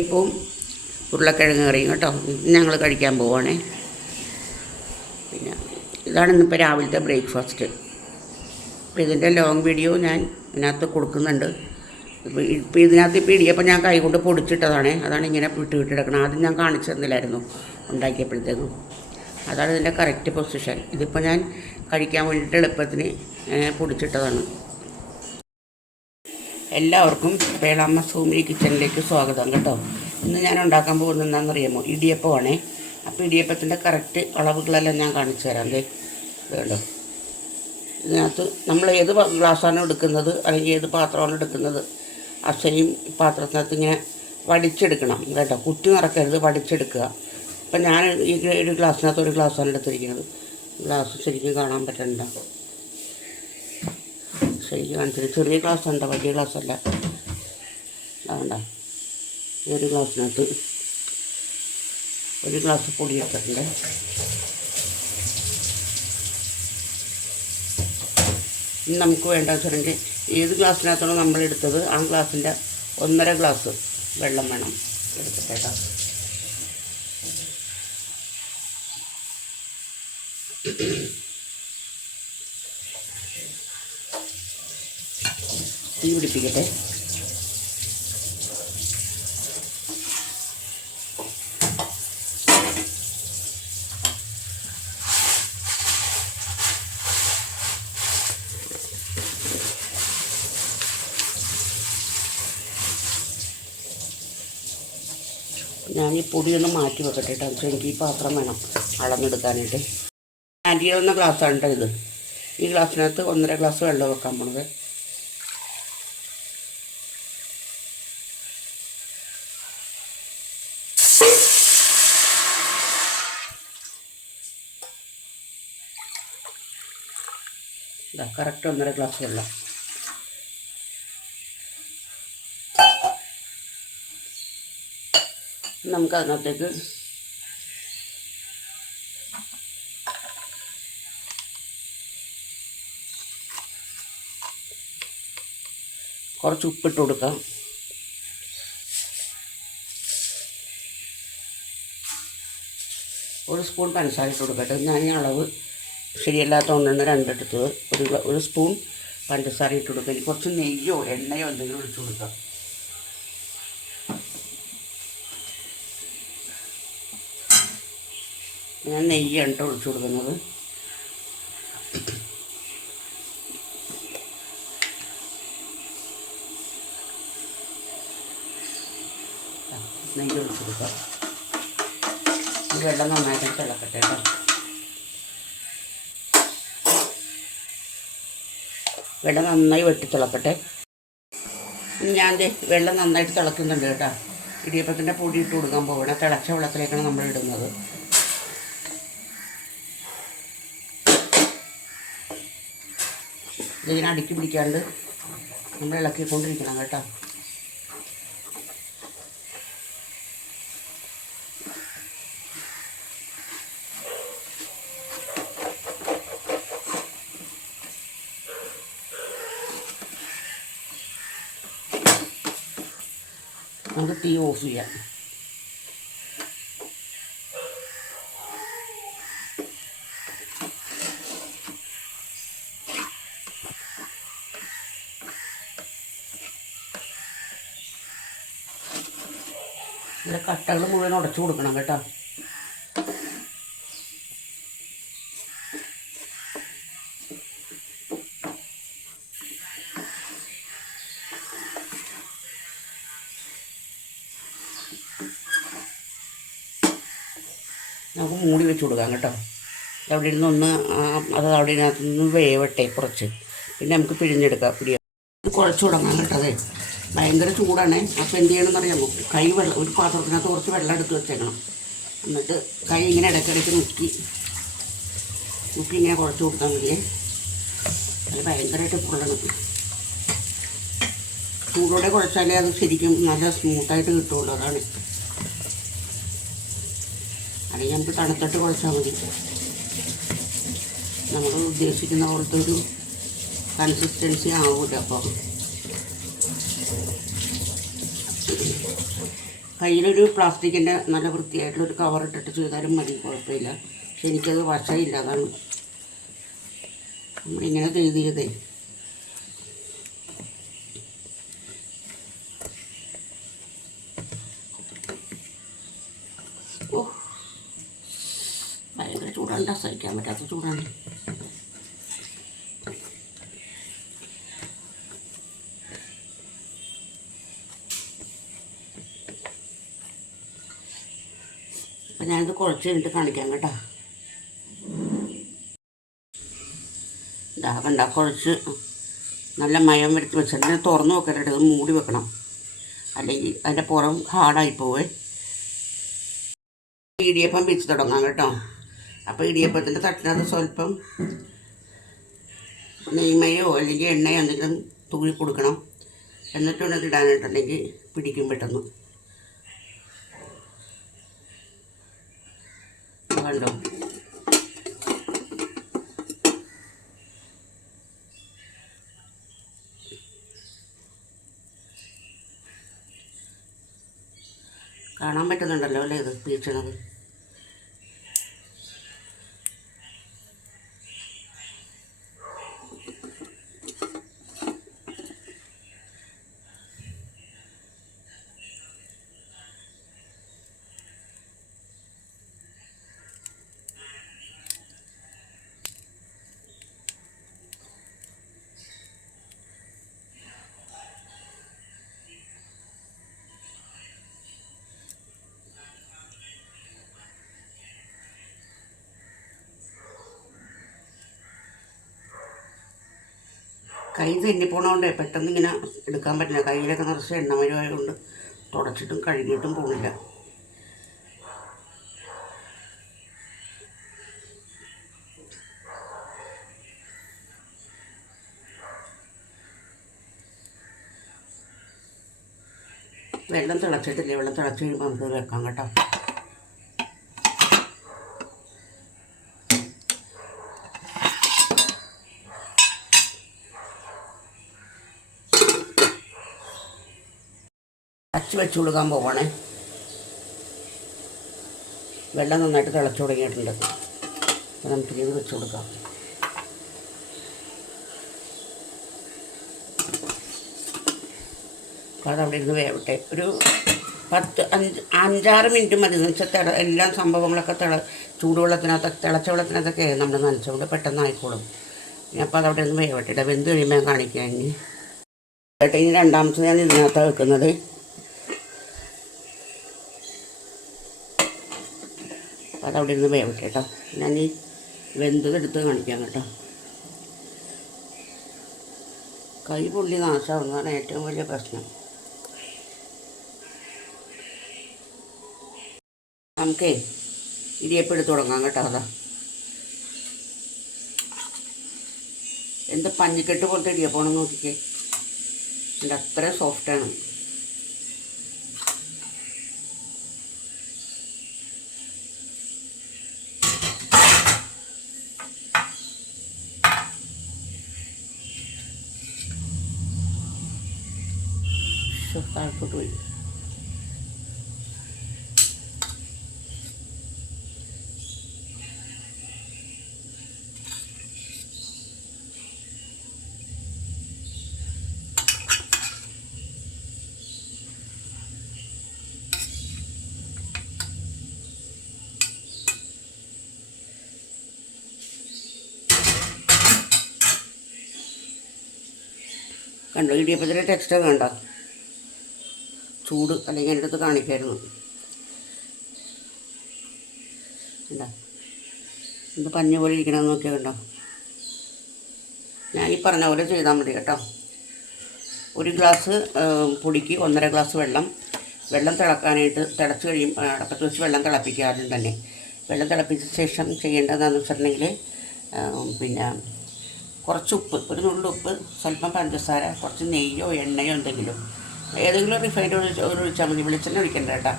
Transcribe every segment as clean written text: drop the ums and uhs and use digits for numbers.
ഇപ്പം ഉരുളക്കിഴങ്ങ് കറിയും കേട്ടോ ഞങ്ങൾ കഴിക്കാൻ പോവുകയാണേ. പിന്നെ ഇതാണ് ഇന്നിപ്പോൾ രാവിലത്തെ ബ്രേക്ക്ഫാസ്റ്റ്. അപ്പോൾ ഇതിൻ്റെ ലോങ് വീഡിയോ ഞാൻ ഇതിനകത്ത് കൊടുക്കുന്നുണ്ട്. ഇപ്പോൾ ഇതിനകത്ത് ഇപ്പോൾ ഇടിയപ്പം ഞാൻ കൈകൊണ്ട് പൊടിച്ചിട്ടതാണ്. അതാണ് ഇങ്ങനെ വിട്ടിടക്കണം. ആദ്യം ഞാൻ കാണിച്ചു തന്നില്ലായിരുന്നു ഉണ്ടാക്കിയപ്പോഴത്തേക്കും. അതാണ് ഇതിൻ്റെ കറക്റ്റ് പൊസിഷൻ. ഇതിപ്പോൾ ഞാൻ കഴിക്കാൻ വേണ്ടിയിട്ട് എളുപ്പത്തിന് പൊടിച്ചിട്ടതാണ്. എല്ലാവർക്കും വേളാമ്മ സൂമിരി കിച്ചണിലേക്ക് സ്വാഗതം കേട്ടോ. ഇന്ന് ഞാൻ ഉണ്ടാക്കാൻ പോകുന്നത് എന്താണെന്നറിയാമോ? ഇടിയപ്പമാണേ. അപ്പോൾ ഇടിയപ്പത്തിൻ്റെ കറക്റ്റ് അളവുകളെല്ലാം ഞാൻ കാണിച്ചു തരാം. ദേ കേട്ടോ, ഇതിനകത്ത് നമ്മൾ ഏത് ഗ്ലാസ്സാണ് എടുക്കുന്നത് അല്ലെങ്കിൽ ഏത് പാത്രമാണ് എടുക്കുന്നത് ആ സെയിം പാത്രത്തിനകത്ത് ഇങ്ങനെ വടിച്ചെടുക്കണം കേട്ടോ. കുറ്റി നിറക്കരുത്, വടിച്ചെടുക്കുക. അപ്പം ഞാൻ ഈ ഒരു ഗ്ലാസ്സിനകത്ത് ഒരു ഗ്ലാസ്സാണ് എടുത്തിരിക്കുന്നത്. ഗ്ലാസ് ശരിക്കും കാണാൻ പറ്റണ്ട, ശരിക്കും കാണിച്ചിട്ട് ചെറിയ ഗ്ലാസ് ഉണ്ടോ, വലിയ ഗ്ലാസ് അല്ല. അതുകൊണ്ട ഈ ഒരു ഗ്ലാസ്സിനകത്ത് ഒരു ഗ്ലാസ് പൊടി എടുത്തിട്ടുണ്ട്. ഇനി നമുക്ക് വേണ്ട വെച്ചിട്ടുണ്ടെങ്കിൽ ഏത് ഗ്ലാസ്സിനകത്താണോ നമ്മളെടുത്തത് ആ ഗ്ലാസിൻ്റെ 1.5 ഗ്ലാസ് വെള്ളം വേണം എടുത്തിട്ടേക്കാം. തീ പിടിപ്പിക്കട്ടെ. ഞാൻ ഈ പൊടിയൊന്ന് മാറ്റി വെക്കട്ടെ കേട്ടോ. പക്ഷേ എനിക്ക് ഈ പാത്രം വേണം അളന്നെടുക്കാനായിട്ട്. ആൻറ്റിയുടെ ഗ്ലാസ്സാണ് കേട്ടോ ഇത്. ഈ ഗ്ലാസ്സിനകത്ത് 1.5 ഗ്ലാസ് വെള്ളം വെക്കാൻ പോണത്. ഇതാ കറക്റ്റ് 1.5 ഗ്ലാസ് വെള്ളം. നമുക്ക് അതിനകത്തേക്ക് കുറച്ച് ഉപ്പിട്ട് കൊടുക്കാം. ഒരു സ്പൂൺ പഞ്ചസാര ഇട്ട് കൊടുക്കട്ടെ. ഞാൻ ഈ അളവ് ശരിയല്ലാത്തതുകൊണ്ടാണ് 2 എടുത്തത്. ഒരു സ്പൂൺ പഞ്ചസാര ഇട്ട് കൊടുക്കുക. എനിക്ക് കുറച്ച് നെയ്യോ എണ്ണയോ എന്തെങ്കിലും ഒഴിച്ചു കൊടുക്കാം. ഞാൻ നെയ്യാണ് കേട്ടോ ഒഴിച്ചു കൊടുക്കുന്നത്. നെയ്യ് ഒഴിച്ചു കൊടുക്കാം. വെള്ളം നന്നായിട്ട് തിളക്കട്ടെ കേട്ടോ. വെള്ളം നന്നായി വെട്ടി തിളക്കട്ടെ. ഞാൻ വെള്ളം നന്നായിട്ട് തിളക്കുന്നുണ്ട് കേട്ടോ. ഇടിയപ്പത്തിൻ്റെ പൊടി ഇട്ട് കൊടുക്കാൻ പോകണം. തിളച്ച വെള്ളത്തിലേക്കാണ് നമ്മൾ ഇടുന്നത്. ഇതിനെ അടുക്കി പിടിക്കാണ്ട് നമ്മൾ ഇളക്കിക്കൊണ്ടിരിക്കണം കേട്ടോ. നമുക്ക് തീ ഓഫ് ചെയ്യാം. ഇതിലെ കട്ടകൾ മുഴുവൻ ഉടച്ചു കൊടുക്കണം കേട്ടോ. നമുക്ക് മൂടി വെച്ച് കൊടുക്കാം കേട്ടോ. അവിടെ ഇരുന്ന് അത് അവിടെ ഇതിനകത്ത് നിന്ന് വേവട്ടെ കുറച്ച്. പിന്നെ നമുക്ക് പിഴിഞ്ഞെടുക്കാം. കുഴച്ച് തുടങ്ങാം കേട്ടോ. അതെ ഭയങ്കര ചൂടാണ്. അപ്പോൾ എന്ത് ചെയ്യണമെന്ന് അറിയാമോ? ഒരു പാത്രത്തിനകത്ത് കുറച്ച് വെള്ളം എടുത്ത് വെച്ചേക്കണം. എന്നിട്ട് കൈ ഇങ്ങനെ ഇടയ്ക്കിടയ്ക്ക് മുക്കി ഇങ്ങനെ കുഴച്ച് കൊടുത്താൽ മതിയേ. അത് ഭയങ്കരമായിട്ട് പൊള്ളണം. ചൂടോടെ കുഴച്ചാലേ അത് ശരിക്കും നല്ല സ്മൂത്തായിട്ട് കിട്ടുള്ളൂ. അതാണ്. അല്ലെങ്കിൽ നമുക്ക് തണുത്തിട്ട് കുഴച്ചാൽ മതി. നമ്മൾ ഉദ്ദേശിക്കുന്ന പോലത്തെ ഒരു കൺസിസ്റ്റൻസി ആവില്ല. അപ്പോൾ കയ്യിലൊരു പ്ലാസ്റ്റിക്കിൻ്റെ നല്ല വൃത്തിയായിട്ടുള്ളൊരു കവർ ഇട്ടിട്ട് ചെയ്താലും മതി, കുഴപ്പമില്ല. പക്ഷെ എനിക്കത് വശമില്ല, അതാണ് നമ്മളിങ്ങനെ ചെയ്തേ. ഓ, ഭയങ്കര ചൂടാണ്, സഹിക്കാൻ പറ്റാത്ത ചൂടാണ്. അപ്പം ഞാനിത് കുഴച്ച് കഴിഞ്ഞിട്ട് കാണിക്കാം കേട്ടോ. ഇതാ കണ്ട, കുഴച്ച് നല്ല മയം വരുത്തി വെച്ചിട്ട് തുറന്ന് വെക്കരുത്, അത് മൂടി വെക്കണം, അല്ലെങ്കിൽ അതിൻ്റെ പുറം ഹാർഡായി പോവേ. ഇടിയപ്പം വെച്ച് തുടങ്ങാം കേട്ടോ. അപ്പോൾ ഇടിയപ്പത്തിൻ്റെ തട്ടിനകത്ത് സ്വല്പം നെയ്മയോ അല്ലെങ്കിൽ എണ്ണയോ എന്തെങ്കിലും തൂക്കി കൊടുക്കണം. എന്നിട്ടും ഇടാനായിട്ടുണ്ടെങ്കിൽ പിടിക്കും പെട്ടെന്ന്. കണ്ടോ, കാണാൻ പറ്റുന്നുണ്ടല്ലോ അല്ലേ ഇത് പീച്ചണത്. കൈ തെന്നിപ്പോണോണ്ടേ പെട്ടെന്ന് ഇങ്ങനെ എടുക്കാൻ പറ്റില്ല. കയ്യിലൊക്കെ നിറച്ച് എണ്ണമയമായതുകൊണ്ട് തുടച്ചിട്ടും കഴുകിയിട്ടും പോണില്ല. വെള്ളം തിളച്ചിട്ടില്ലേ, വെള്ളം തിളച്ച് കഴിയുമ്പോൾ നമുക്ക് വെക്കാം കേട്ടോ. അച്ച് വെച്ച് കൊടുക്കാൻ പോവാണേ. വെള്ളം നന്നായിട്ട് തിളച്ച് തുടങ്ങിയിട്ടുണ്ട്. അപ്പോൾ നമുക്ക് ഇത് വെച്ച് കൊടുക്കാം. അത് അവിടെ ഇരുന്ന് വേവട്ടെ. ഒരു 5-6 മിനിറ്റ് മതി. എന്ന് വെച്ചാൽ എല്ലാ സംഭവങ്ങളൊക്കെ ചൂടുവെള്ളത്തിനകത്ത് തിളച്ച വെള്ളത്തിനകത്തൊക്കെ നമ്മൾ നനച്ചുകൊണ്ട് പെട്ടെന്ന് ആയിക്കോളും. അപ്പോൾ അതവിടെ ഇരുന്ന് വേവട്ടെ. വെന്ത് കഴിയുമ്പോൾ ഞാൻ കാണിക്കാം. ഇനി രണ്ടാമത്തെ ഞാൻ ഇതിനകത്താണ് വെക്കുന്നത്. അതവിടെ ഇരുന്ന് വേവട്ടെ കേട്ടോ. ഞാൻ ഈ വെന്തതെടുത്ത് കാണിക്കാം കേട്ടോ. കൈ പൊള്ളി നാശമാവുന്നതാണ് ഏറ്റവും വലിയ പ്രശ്നം. നമുക്കേ ഇടിയപ്പം എടുത്ത് തുടങ്ങാം കേട്ടോ. അതാ എന്ത് പഞ്ഞിക്കെട്ട് പോലത്തെ ഇടിയപ്പമാണെന്ന് നോക്കിക്കേ. എൻ്റെ അത്ര സോഫ്റ്റാണ്. താഴോട്ട് പോയി. കണ്ടോ ഇടിയപ്പത്തിൻ്റെ ടെക്സ്റ്റർ കണ്ടോ? ചൂട് അല്ലെങ്കിൽ എൻ്റെ അടുത്ത് കാണിക്കായിരുന്നു. എന്താ എന്ത് പഞ്ഞ പോലെ ഇരിക്കണമെന്ന് നോക്കിയാൽ കണ്ടോ? ഞാൻ ഈ പറഞ്ഞ പോലെ ചെയ്താൽ മതി കേട്ടോ. 1 ഗ്ലാസ് പൊടിക്ക് 1.5 ഗ്ലാസ് വെള്ളം തിളക്കാനായിട്ട് തിളച്ച് കഴിയും. അടപ്പത്ത് വെച്ച് വെള്ളം തിളപ്പിക്കുക. ആദ്യം തന്നെ വെള്ളം തിളപ്പിച്ച ശേഷം ചെയ്യേണ്ടതെന്ന് വെച്ചിട്ടുണ്ടെങ്കിൽ പിന്നെ കുറച്ച് ഉപ്പ്, ഒരു നുള്ളുപ്പ്, സ്വല്പം പഞ്ചസാര, കുറച്ച് നെയ്യോ എണ്ണയോ എന്തെങ്കിലും, ഏതെങ്കിലും റിഫൈൻഡ് ഒഴിച്ചാൽ മതി. വെളിച്ചെണ്ണ ഒഴിക്കണ്ട കേട്ടോ.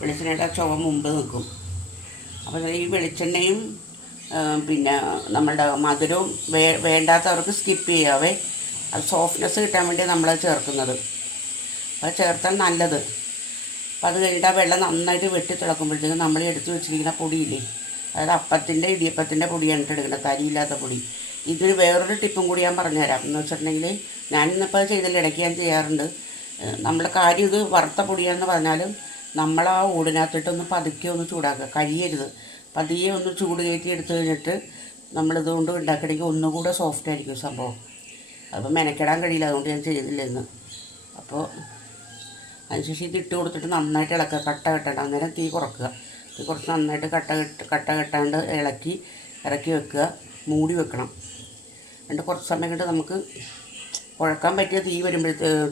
വെളിച്ചെണ്ണയുടെ ചുവ മുമ്പ് നിൽക്കും. അപ്പോൾ ഈ വെളിച്ചെണ്ണയും പിന്നെ നമ്മളുടെ മധുരവും വേണ്ടാത്തവർക്ക് സ്കിപ്പ് ചെയ്യാവേ. അത് സോഫ്റ്റ്നെസ് കിട്ടാൻ വേണ്ടി നമ്മളത് ചേർക്കുന്നത്. അത് ചേർത്താൽ നല്ലത്. അപ്പോൾ അത് കഴിഞ്ഞിട്ട് ആ വെള്ളം നന്നായിട്ട് വെട്ടി തിളക്കുമ്പോഴത്തേക്കും നമ്മൾ എടുത്ത് വെച്ചിരിക്കുന്ന പൊടിയില്ലേ, അതായത് അപ്പത്തിൻ്റെ ഇടിയപ്പത്തിൻ്റെ പൊടിയാണ് എടുക്കുന്നത്, തരിയില്ലാത്ത പൊടി. ഇതിന് വേറൊരു ടിപ്പും കൂടി ഞാൻ പറഞ്ഞുതരാം. എന്ന് വെച്ചിട്ടുണ്ടെങ്കിൽ ഞാൻ ഇന്നിപ്പോൾ അത് ചെയ്തില്ല, ഇടയ്ക്ക് ഞാൻ ചെയ്യാറുണ്ട്. നമ്മൾ കാര്യം ഇത് വറുത്ത പൊടിയാണെന്ന് പറഞ്ഞാലും നമ്മൾ ആ ഓടിനകത്തിട്ടൊന്ന് പതുക്കെ ഒന്ന് ചൂടാക്കുക, കഴിയരുത്. പതിയെ ഒന്ന് ചൂട് കയറ്റി എടുത്ത് കഴിഞ്ഞിട്ട് നമ്മളിതുകൊണ്ട് ഉണ്ടാക്കണമെങ്കിൽ ഒന്നുകൂടെ സോഫ്റ്റ് ആയിരിക്കും സംഭവം. അപ്പോൾ മെനക്കെടാൻ കഴിയില്ല, അതുകൊണ്ട് ഞാൻ ചെയ്തില്ല ഇന്ന്. അപ്പോൾ അതിനുശേഷം ഇത് ഇട്ട് കൊടുത്തിട്ട് നന്നായിട്ട് ഇളക്കുക, കട്ട കെട്ടണ്ട. അന്നേരം തീ കുറക്കുക, തീ കുറച്ച് നന്നായിട്ട് കട്ട കെട്ടാണ്ട് ഇറക്കി വെക്കുക, മൂടി വെക്കണം. എന്നിട്ട് കുറച്ച് സമയം കൊണ്ട് നമുക്ക് കുഴക്കാൻ പറ്റിയ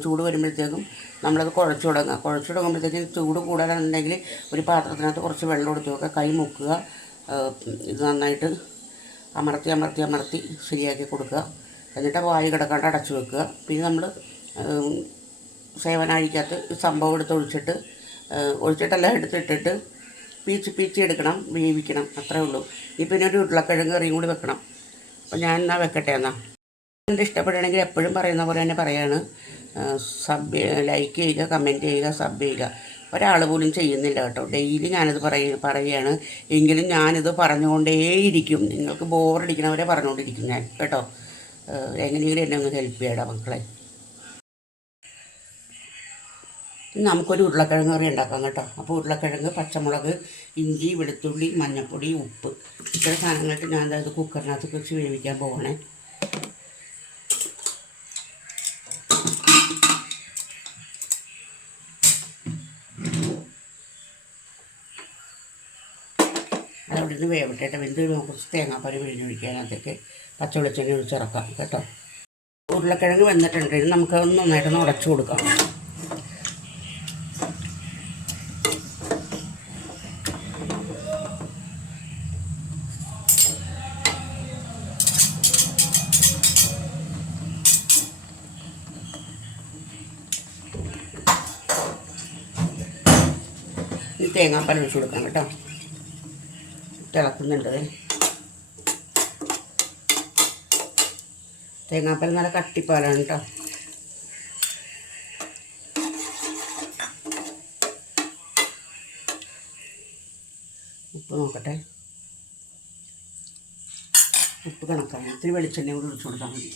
ചൂട് വരുമ്പോഴത്തേക്കും നമ്മളത് കുഴച്ച് തുടങ്ങുമ്പോഴത്തേക്കും ചൂട് കൂടുതലാണെന്നുണ്ടെങ്കിൽ ഒരു പാത്രത്തിനകത്ത് കുറച്ച് വെള്ളം എടുത്ത് വെക്കുക, കൈ മുക്കുക, ഇത് നന്നായിട്ട് അമർത്തി ശരിയാക്കി കൊടുക്കുക. എന്നിട്ട് വായു കിടക്കാണ്ട് അടച്ചു വെക്കുക. പിന്നെ നമ്മൾ സേവനാഴിക്കകത്ത് സംഭവം ഒഴിച്ചിട്ടെല്ലാം എടുത്തിട്ടിട്ട് പീച്ച് എടുക്കണം, വേവിക്കണം, അത്രേ ഉള്ളൂ. പിന്നെ ഒരു ഉരുളക്കിഴങ്ങ് കറിയും കൂടി വെക്കണം. അപ്പോൾ ഞാൻ എന്നാൽ വെക്കട്ടെ. എന്നാൽ എൻ്റെ ഇഷ്ടപ്പെടുകയാണെങ്കിൽ എപ്പോഴും പറയുന്ന പോലെ തന്നെ പറയാണ്, ലൈക്ക് ചെയ്യുക, കമൻറ്റ് ചെയ്യുക, സബ് ചെയ്യുക. ഒരാൾ പോലും ചെയ്യുന്നില്ല കേട്ടോ. ഡെയിലി ഞാനിത് പറയുകയാണ്, എങ്കിലും ഞാനിത് പറഞ്ഞുകൊണ്ടേയിരിക്കും. നിങ്ങൾക്ക് ബോറടിക്കണവരെ പറഞ്ഞുകൊണ്ടിരിക്കും ഞാൻ കേട്ടോ. എങ്ങനെയെങ്കിലും എന്നെ ഒന്ന് ഹെൽപ്പ് ചെയ്യടാ മക്കളെ. നമുക്കൊരു ഉരുളക്കിഴങ്ങ് കറി ഉണ്ടാക്കാം കേട്ടോ. അപ്പോൾ ഉരുളക്കിഴങ്ങ്, പച്ചമുളക്, ഇഞ്ചി, വെളുത്തുള്ളി, മഞ്ഞൾപ്പൊടി, ഉപ്പ്, ഇത്ര സാധനങ്ങൾക്ക് ഞാൻ അത് കുക്കറിനകത്ത് വെച്ച് വേവിക്കാൻ പോകണേ. അതവിടെ നിന്ന് വേവിട്ടിട്ട് വെന്ത് കുറച്ച് തേങ്ങാപ്പാൽ പിഴിഞ്ഞൊഴിക്കാനകത്തേക്ക് പച്ചവെളിച്ചെണ്ണ ഒഴിച്ചിറക്കാം കേട്ടോ. ഉരുളക്കിഴങ്ങ് വെന്തിട്ടുണ്ട്. ഇത് നമുക്ക് നന്നായിട്ടൊന്ന് ഉടച്ചു കൊടുക്കാം. ഈ തേങ്ങാപ്പാൽ ഒഴിച്ച് കൊടുക്കാം കേട്ടോ. തിളക്കുന്നുണ്ട്. തേങ്ങാപ്പാൽ നല്ല കട്ടിപ്പാലാണ് കേട്ടോ. ഉപ്പ് നോക്കട്ടെ, ഉപ്പ് കണക്കാണ്. ഇത്തിരി വെളിച്ചെണ്ണ കൂടി ഒഴിച്ച് കൊടുത്താൽ മതി.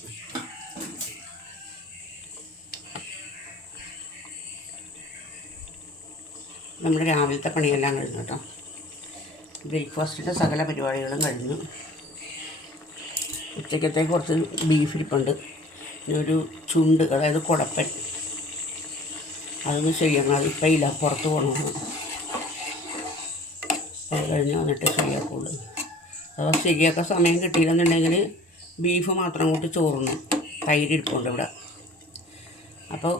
നമ്മുടെ രാവിലത്തെ പണിയെല്ലാം കഴിഞ്ഞു കേട്ടോ. ബ്രേക്ക്ഫാസ്റ്റിൻ്റെ സകല പരിപാടികളും കഴിഞ്ഞു. ഉച്ചക്കത്തേക്ക് കുറച്ച് ബീഫ് ഇരിപ്പുണ്ട്. പിന്നെ ഒരു ചുണ്ട്, അതായത് കുടപ്പൻ, അതൊന്ന് ചെയ്യണം. അതിപ്പോൾ ഇല്ല, പുറത്ത് പോകണമെന്ന്. അത് കഴിഞ്ഞ് വന്നിട്ട് ശരിയാക്കുള്ളൂ. അപ്പോൾ ശരിയാക്കാൻ സമയം കിട്ടിയില്ലെന്നുണ്ടെങ്കിൽ ബീഫ് മാത്രം കൂട്ടി ചോറുന്നു. തൈര് ഇരിപ്പുണ്ട് ഇവിടെ. അപ്പോൾ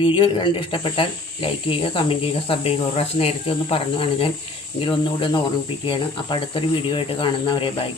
വീഡിയോ കണ്ട് ഇഷ്ടപ്പെട്ടാൽ ലൈക്ക് ചെയ്യുക, കമൻറ്റ് ചെയ്യുക, സബ് ചെയ്യുക. ഒരു പ്രാവശ്യം നേരത്തെ ഒന്ന് പറഞ്ഞതാണ് ഞാൻ, എങ്കിലും ഒന്നുകൂടി ഒന്ന് ഓർമ്മിപ്പിക്കുകയാണ്. അപ്പോൾ അടുത്തൊരു വീഡിയോ ആയിട്ട് കാണുന്നവരെ ബൈ.